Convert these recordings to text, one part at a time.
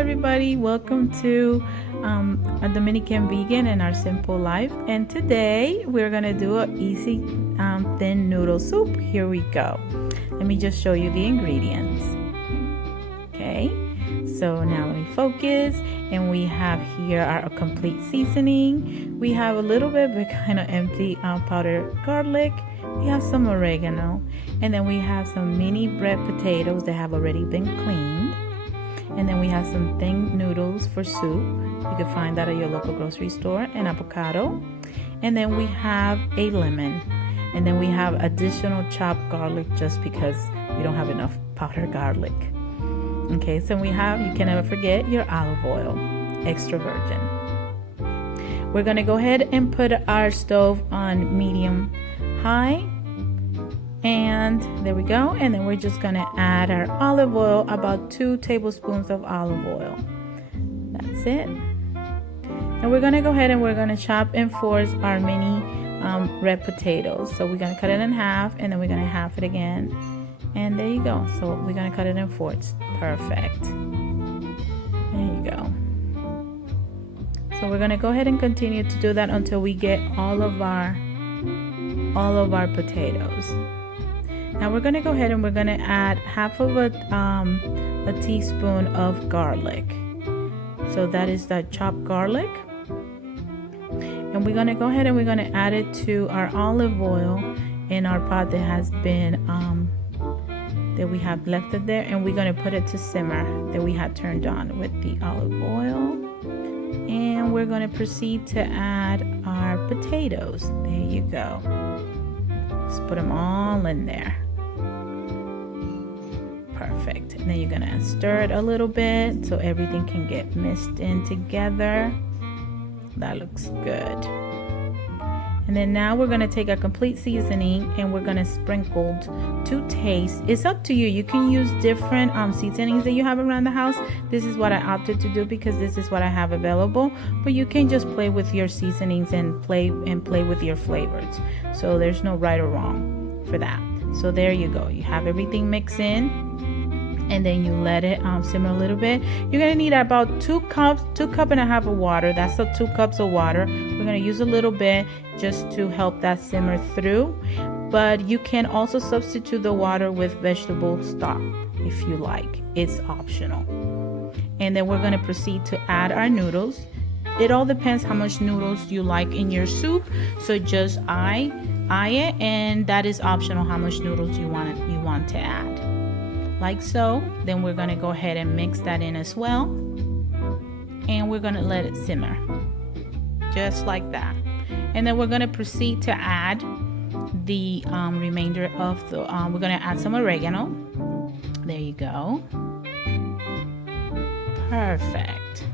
everybody, welcome to a Dominican vegan and our simple life. And today we're gonna do an easy thin noodle soup. Here we go. Let me just show you the ingredients. Okay, so now let me focus, and we have here our complete seasoning. We have a little bit of kind of empty powdered garlic. We have some oregano, and then we have some mini red potatoes that have already been cleaned. And then we have some thin noodles for soup. You can find that at your local grocery store. An avocado. And then we have a lemon. And then we have additional chopped garlic just because we don't have enough powdered garlic. Okay, so we have, you can never forget, your olive oil, extra virgin. We're gonna go ahead and put our stove on medium high. And there we go. And then we're just gonna add our olive oil, about 2 tablespoons of olive oil. That's it. And we're gonna go ahead and we're gonna chop and force our mini red potatoes. So we're gonna cut it in half, and then we're gonna half it again. And there you go. So we're gonna cut it in fourths. Perfect. There you go. So we're gonna go ahead and continue to do that until we get all of our potatoes. Now we're gonna go ahead and we're gonna add half of a teaspoon of garlic. So that is the chopped garlic. And we're gonna go ahead and we're gonna add it to our olive oil in our pot that has been that we have left it there, and we're gonna put it to simmer that we had turned on with the olive oil. And we're gonna proceed to add our potatoes. There you go. Just put them all in there. Perfect. And then you're gonna stir it a little bit so everything can get mixed in together. That looks good. And then now we're gonna take a complete seasoning and we're gonna sprinkle to taste. It's up to you. You can use different seasonings that you have around the house. This is what I opted to do because this is what I have available. But you can just play with your seasonings and play with your flavors. So there's no right or wrong for that. So there you go. You have everything mixed in, and then you let it simmer a little bit. You're gonna need about 2 cups and a half of water. That's the 2 cups of water. We're gonna use a little bit just to help that simmer through. But you can also substitute the water with vegetable stock if you like. It's optional. And then we're gonna proceed to add our noodles. It all depends how much noodles you like in your soup. So just eye it, and that is optional how much noodles you want to add. Like so. Then we're gonna go ahead and mix that in as well, and we're gonna let it simmer just like that. And then we're gonna proceed to add the remainder of the we're gonna add some oregano. There you go. Perfect.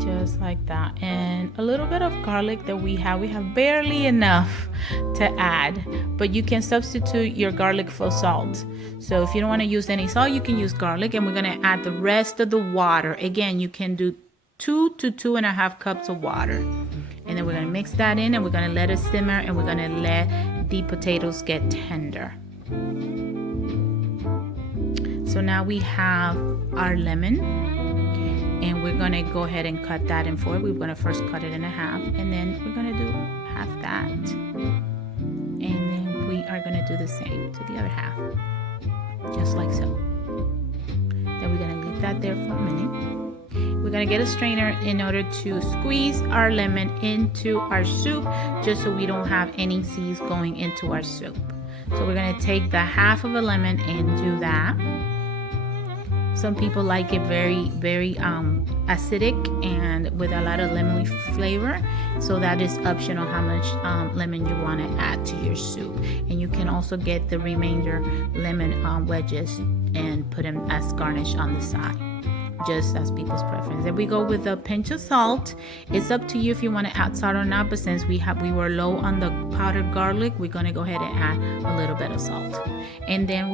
Just like that. And a little bit of garlic that we have barely enough to add, but you can substitute your garlic for salt. So if you don't want to use any salt, you can use garlic. And we're going to add the rest of the water. Again, you can do 2 to 2.5 cups of water, and then we're going to mix that in, and we're going to let it simmer, and we're going to let the potatoes get tender. So now we have our lemon, and we're gonna go ahead and cut that in 4. We're gonna first cut it in half, and then we're gonna do half that, and then we are gonna do the same to the other half, just like so. Then we're gonna leave that there for a minute. We're gonna get a strainer in order to squeeze our lemon into our soup, just so we don't have any seeds going into our soup. So we're gonna take the half of a lemon and do that. Some people like it very, very acidic and with a lot of lemony flavor. So that is optional how much lemon you want to add to your soup. And you can also get the remainder lemon wedges and put them as garnish on the side, just as people's preference. Then we go with a pinch of salt. It's up to you if you want to add salt or not, but since we were low on the powdered garlic, we're going to go ahead and add a little bit of salt. And then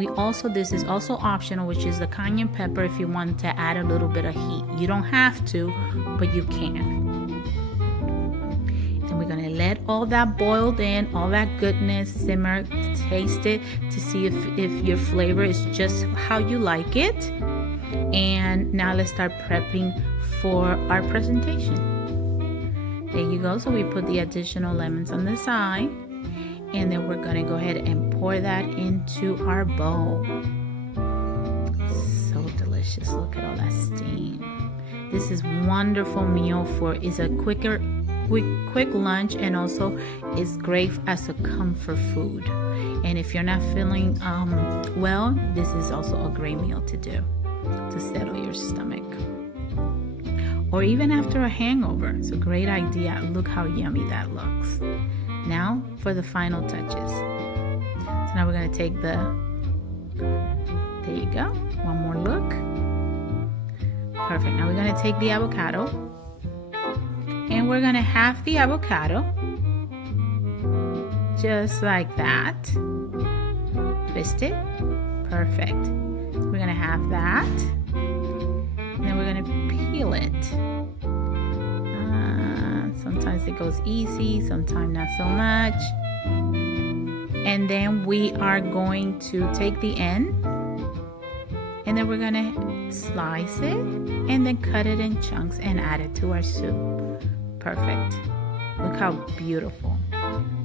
this is also optional, which is the cayenne pepper, if you want to add a little bit of heat. You don't have to, but you can. And we're gonna let all that boiled in, all that goodness simmer, taste it to see if your flavor is just how you like it. And now let's start prepping for our presentation. There you go. So we put the additional lemons on the side, and then we're gonna go ahead and pour that into our bowl. So delicious. Look at all that steam. This is wonderful meal is a quick lunch, and also is great as a comfort food. And if you're not feeling well, this is also a great meal to do to settle your stomach. Or even after a hangover, it's a great idea. Look how yummy that looks. Now for the final touches. So now we're gonna take there you go. One more look. Perfect. Now we're gonna take the avocado, and we're gonna half the avocado, just like that. Twist it. Perfect. We're gonna have that, and then we're gonna peel it. Sometimes it goes easy, sometimes not so much. And then we are going to take the end, and then we're gonna slice it and then cut it in chunks and add it to our soup. Perfect. Look how beautiful.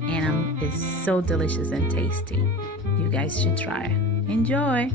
And it's so delicious and tasty. You guys should try it. Enjoy.